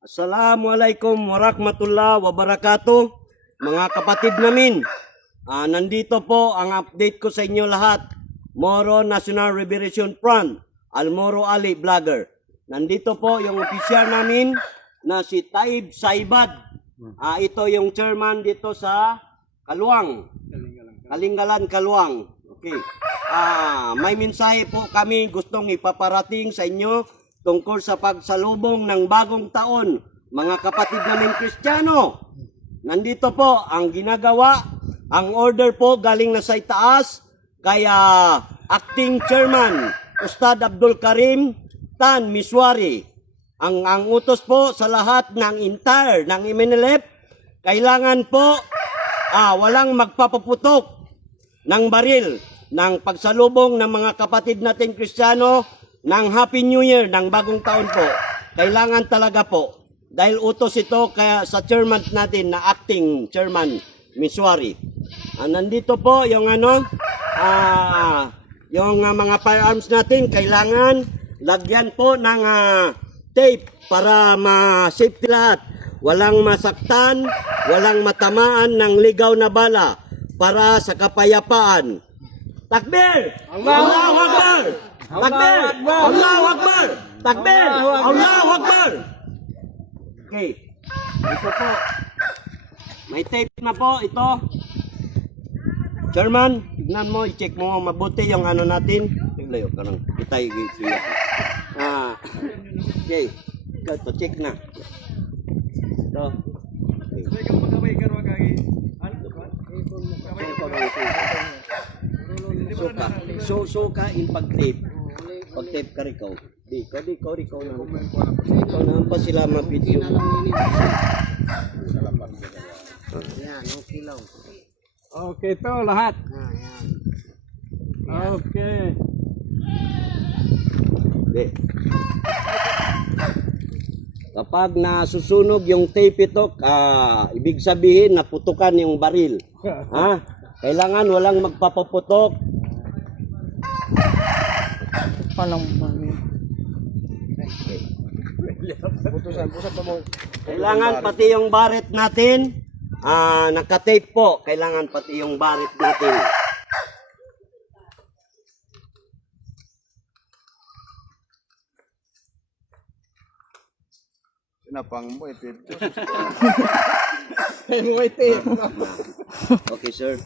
Assalamualaikum warahmatullahi wabarakatuh. Mga kapatid namin, nandito po ang update ko sa inyo lahat. Moro National Liberation Front, Almoro Ali Vlogger. Nandito po yung opisyal namin na si Taib Saibad. Ito yung chairman dito sa Kaluang. Kalinggalan, Kaluang. Okay. May mensahe po kami gustong ipaparating sa inyo tungkol sa pagsalubong ng bagong taon, mga kapatid namin Kristiyano. Nandito po ang ginagawa, ang order po galing na sa itaas, kaya acting chairman, Ustad Abdul Karim Tan Miswari. Ang utos po sa lahat ng entire ng MNLF, kailangan po walang magpapaputok ng baril ng pagsalubong ng mga kapatid natin Kristiyano ng Happy New Year, ng bagong taon po. Kailangan talaga po. Dahil utos ito kaya sa chairman natin na acting chairman Miswari. Nandito po yung yung mga firearms natin, kailangan lagyan po ng tape para ma-safety lahat. Walang masaktan, walang matamaan ng ligaw na bala para sa kapayapaan. Takbir! Allahu Akbar! Takbir! Allahu Akbar! Takbir! Allahu Akbar! Okay. Ito po. May tape na po ito. Chairman, tignan mo, i-check mo mabuti yung natin. Tiglayo ka lang. Itay, iyak. Okay. Ito, check na. Ito. Suka in pag-tape. Pag-tape ka rikaw. Di ko na. Ikaw na pa sila ma-video. Yan, okay lang. Okay to lahat. Okay. Kapag nasusunog yung tape ito, ibig sabihin naputukan yung baril. Kailangan walang magpapaputok. Kailangan pati yung baret natin, naka-tape po. Kailangan pati yung baret natin. Sinapang mo ito. Okay, sir.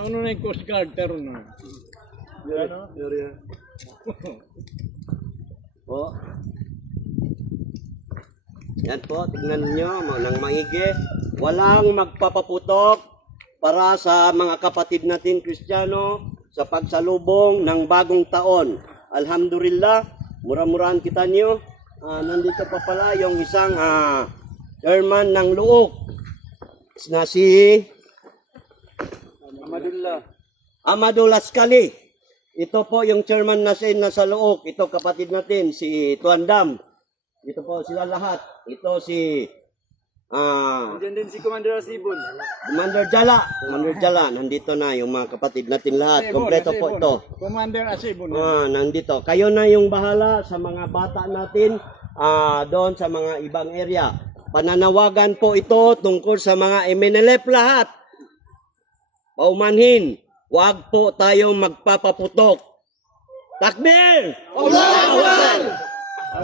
Ano na yung Coast Guard teron na? Po. Yan po, tignan nyo, nang maigi. Walang magpapaputok para sa mga kapatid natin Kristiyano sa pagsalubong ng bagong taon. Alhamdulillah, mura-murahan kita nyo. Nandito pa pala yung isang chairman ng Luok na si Amadullah Skali. Ito po yung chairman natin na sa Luok. Ito kapatid natin, si Tuandam. Ito po sila lahat. Ito si Diyan din si Commander Asibon. Commander Jala. Nandito na yung mga kapatid natin lahat. Kompleto po ito. Commander Asibon. Nandito. Kayo na yung bahala sa mga bata natin doon sa mga ibang area. Pananawagan po ito tungkol sa mga MNLF lahat. Paumanhin, huwag po tayong magpapaputok. Takbir! Allahu Akbar!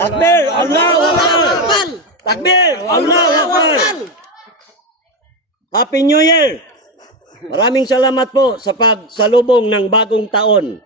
Takbir! Allahu Akbar! Takbir! Allahu Akbar! Happy New Year! Maraming salamat po sa pagsalubong ng bagong taon.